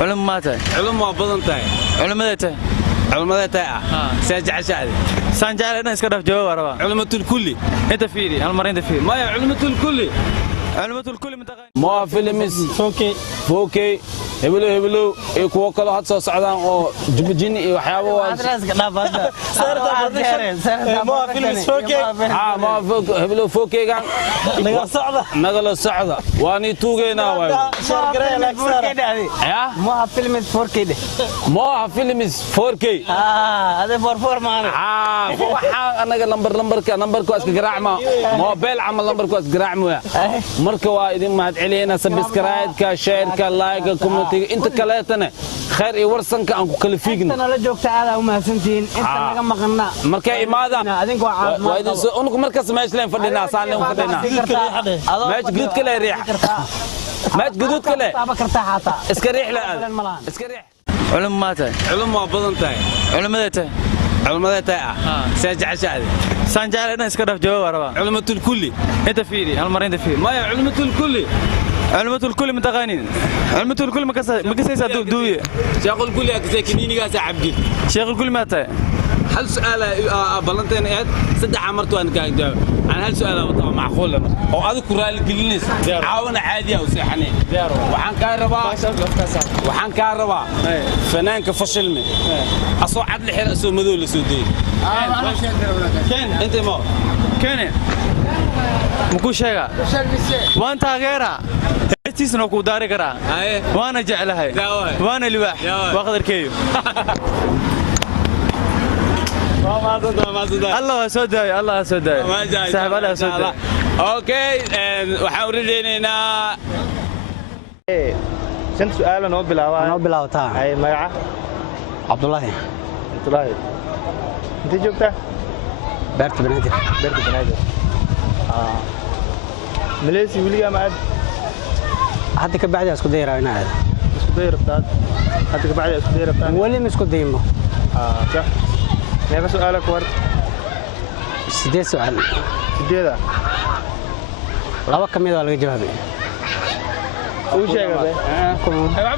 علم ما تاي علم ما بدن تاي علم ماذا تاي علمada taa ساجع شاهد سانجال أنا إسكندر جواب ربا علمة الكلي أنت فيري المرة أنت فيري ما هي علمة الكلي علمة الكل متغير ما فيلمز فوكي هبلو kuwa kale had soo socdaan oo jubjin iyo waxyaabo waa ma heblo fookeygan nagala socda waani tuugeena waay ما فيلم 4K ده ما فيلمز 4K هذا 44 معنا waxa anaga numberku iska garaacma mobile amal numberku iska garaacmo marka waa idin mahad celiyana subscribe-ka share-ka like-ka comment inta kaleetana khayr iyo warsanka aan ku kala fiigno أنا لا جوك تعالى وما سنتين أنت نجا مقنا marka imaada أدينك وعاد waa idin soo unugu markaas meesh leen fadhinaa saan leen fadhinaa meesh guud kale riix meesh guud kale بكرتها حتى iska riix la iska riix علم ما تاي علم ma badan tahay علم ماذا تاي علمada taa ساجع شاهد سانجال أنا إسكندر جواب ربا علمة الكلي أنت فيري المرة أنت فيري ما هي علمة الكلي علمة الكل متغيرين علمة الكل مكسيسة دوية شيخ الكلي زي كنيني قاس عبد شيخ الكل ما تاي هل سؤال بلنتين ايد صدق عمرت وانا كان جاوب عن هل سؤال معقول او اذكر رال جليس عاونه عاديه وسحني وحان كان ربا فنانك فشلمي اصو عد لحيل اسو مدو لسودين انت ما كان مكو شيغا وانت غيرها تيسنا كو داري كرا وانا جعلها وانا لواح واخذ كيو الله سوداي الله سوداي صاحب الله سوداي اوكي waxaan rajaynaynaa شنت سؤال أنا بلاوة أنا بلاوتها هاي مرعى عبد الله أنت جبتها بيرت بنادر بنادر مليسي وليا معد حتى كبعد اسكو دايره هنا هذا اسكو دايره بتاعت حتى كبعد اسكو دايره بتاعت ولا مسكو دايمه صح يا سؤالك ورد سيدي سؤال سيديدا لaba kamid waa laga jawaabay uu sheegay waxba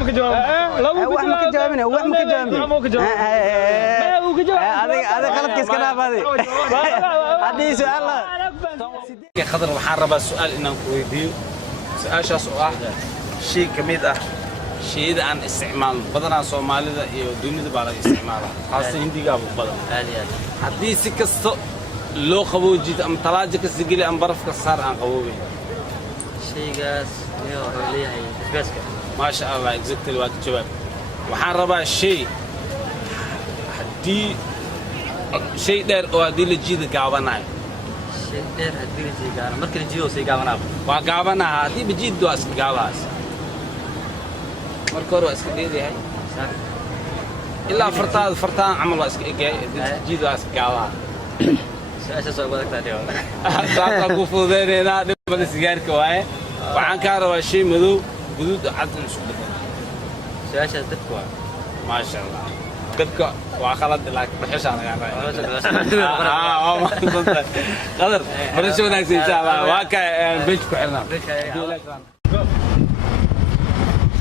ka jawaab wax ma ka jawaabina wax ma ka jawaabin adiga qaladkiis ka dhaafaaday hadii su'aal khadar waxaan rabaa su'aal inaan ku weydiiyo su'aashaas oo ah shay kamid ah shayda aan isticmaalno badanaa Soomaalida iyo dunida baa laga isticmaalaa xasan hindiga ugu badan hadii si kasto loo qaboojiyo ama talaajo ka sigili ama barafka saar aan qaboobay shaygaas iyo leeyahay isbaaska ma sha Allah exactly waa jawaab waxaan rabaa shay hadii shay dheer oo hadii la jiido gaabanaay shay dheer hadii la jiido marka la jiido say gaabanaay waa gaabanaha hadii la jiido waa iska gaabaas marka hore waa iska dheedahay ilaa fartaan camal waa iska egay jiido waa iska gaabaa su'aasha soo badagtaa dhigo saaka ku fudeynaa dhibada sigaarka waaye waxaan ka rabaa shay madow guduud cad in isku dhafan su'aasha dadku waa ma sha Allah dadka waa khalad laakiin dhuxusha laga qadar barasho wanaagsan insha Allah waa ka beej ku xirnaa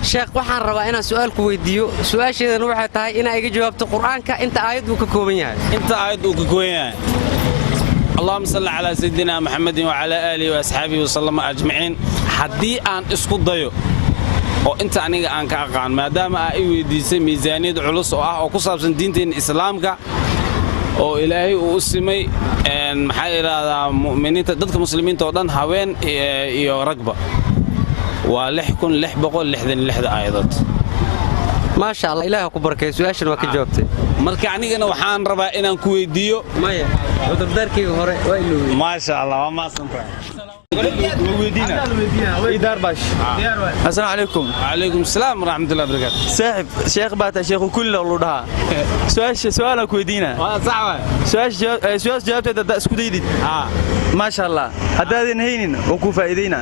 sheekh waxaan rabaa inaan su'aal ku weydiiyo su'aasheedana waxay tahay inaa iga jawaabto quraanka inta aayad uu ka kooban yahay inta aayad uu ka kooban yahay اللهم صل على سيدنا محمد وعلى آله وأصحابه وسلم أجمعين حدي أن اسكو ضيو oo inta aniga aan ka aqaan maadaama ay weydiisay miisaaniyad culus oo ah oo ku saabsan diinteena islaamka oo ilaahay uu simay maxay yiraahdaa muuminiinta dadka muslimiinta oo dhan haween iyo ragba waa 6666 aayadood ما شاء الله إلهي أكبر كي سؤال وكي جاوبتي marka anigana waxaan rabaa inaan ku weydiiyo maya wadardاركي hore waa inuu ma sha Allah waa ma santaa إدار باش السلام عليكم وعليكم السلام ورحمة الله وبركاته صاحب شيخ باتا شيخ كل الله دها سؤالك ويدينا صعبة سؤال جاوبته دا اسكو ديدid ما شاء الله hadaadan haynin oo ku faa'iideena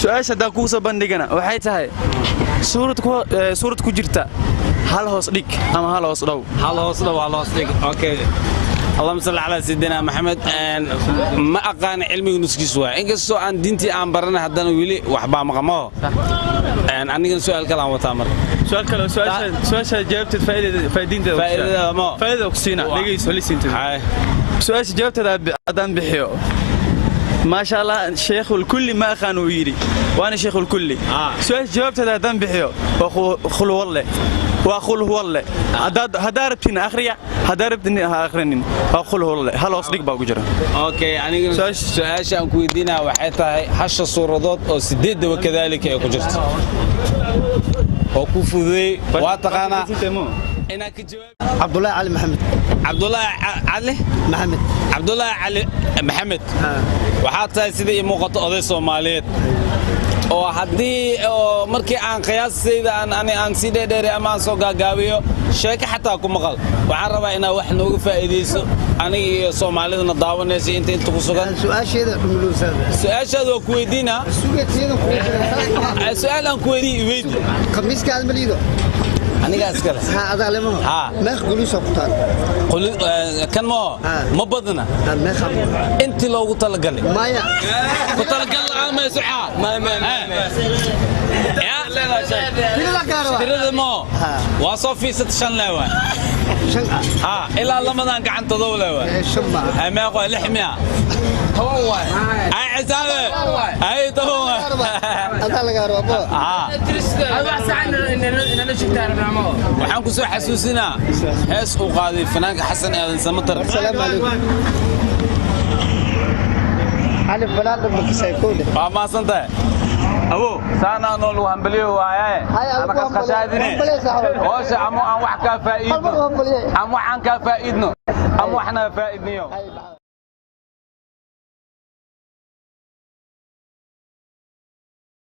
su'aasha da ku soo bandhigana waxay tahay suurad ku jirta hal hoos dhig ama hal hoos dhow اوكي اللهم صل على سيدنا محمد ما اقان علمي نسكيس waa inkastoo aan diintii aan baranay hadana wili waxba maqamo anigana su'aal kale aan wataa marka su'aal kale su'aasha jawaabteed faa'iideynteeda faa'iidada ku siina dhegeyso lisinta su'aasha jawaabteeda haddaan bixiyo ما شاء الله شيخ الكل ما كانوا يري وانا شيخ الكل سؤال جاوبت هذا دم بحيو وخلو والله واخل والله هداربتين اخريا هداربتين اخرين واخل والله هل اصدق باو جرا اوكي يعني سؤال aan ku weydiinaa waxay tahay hasha suuradood oo 8 وكذلك ay ku jirto oo ku fuday waa taqaana inaa ka jawaab عبد الله علي محمد عبد الله علي محمد عبد الله علي محمد waxaa tahay sidii ii muuqato oday Soomaaliyeed oo haddii markii aan qiyaasayda aan si dheer ama aan soo gaagaabiyo sheeko xataa ku maqal waxaan rabaa inaa wax nooga faa'iideyso aniga iyo Soomaalidana daawanaysa inta ku sugan su'aashaada waa ku weydiinaa su'aal aan ku weydiin khamiiska aad maliido aniga askale هذا لما ما خلوص قطان كان ما بدنا ما خم انت لو تلقى لي ما يا تلقى ما يسعى ما يا لا كاروا ترى ما وصفي 6 شن لوا ها الا لما دان قعنت دوله شمع ما يقول لحميا هو اي حسابه اي تو هذا لا كاروا ابو waxaan ku soo xasuusinaa hees uu qaaday fanaanka Xasan Aadan Samatar السلام عليكم علي فلان بدك سيكون ما سنتي ابو سانا نول وهمبليو وايه انا كقشادني هوش عمو ان wax ka faa'iidno ام waxaan ka faa'iidno ام waxna faa'iidniyo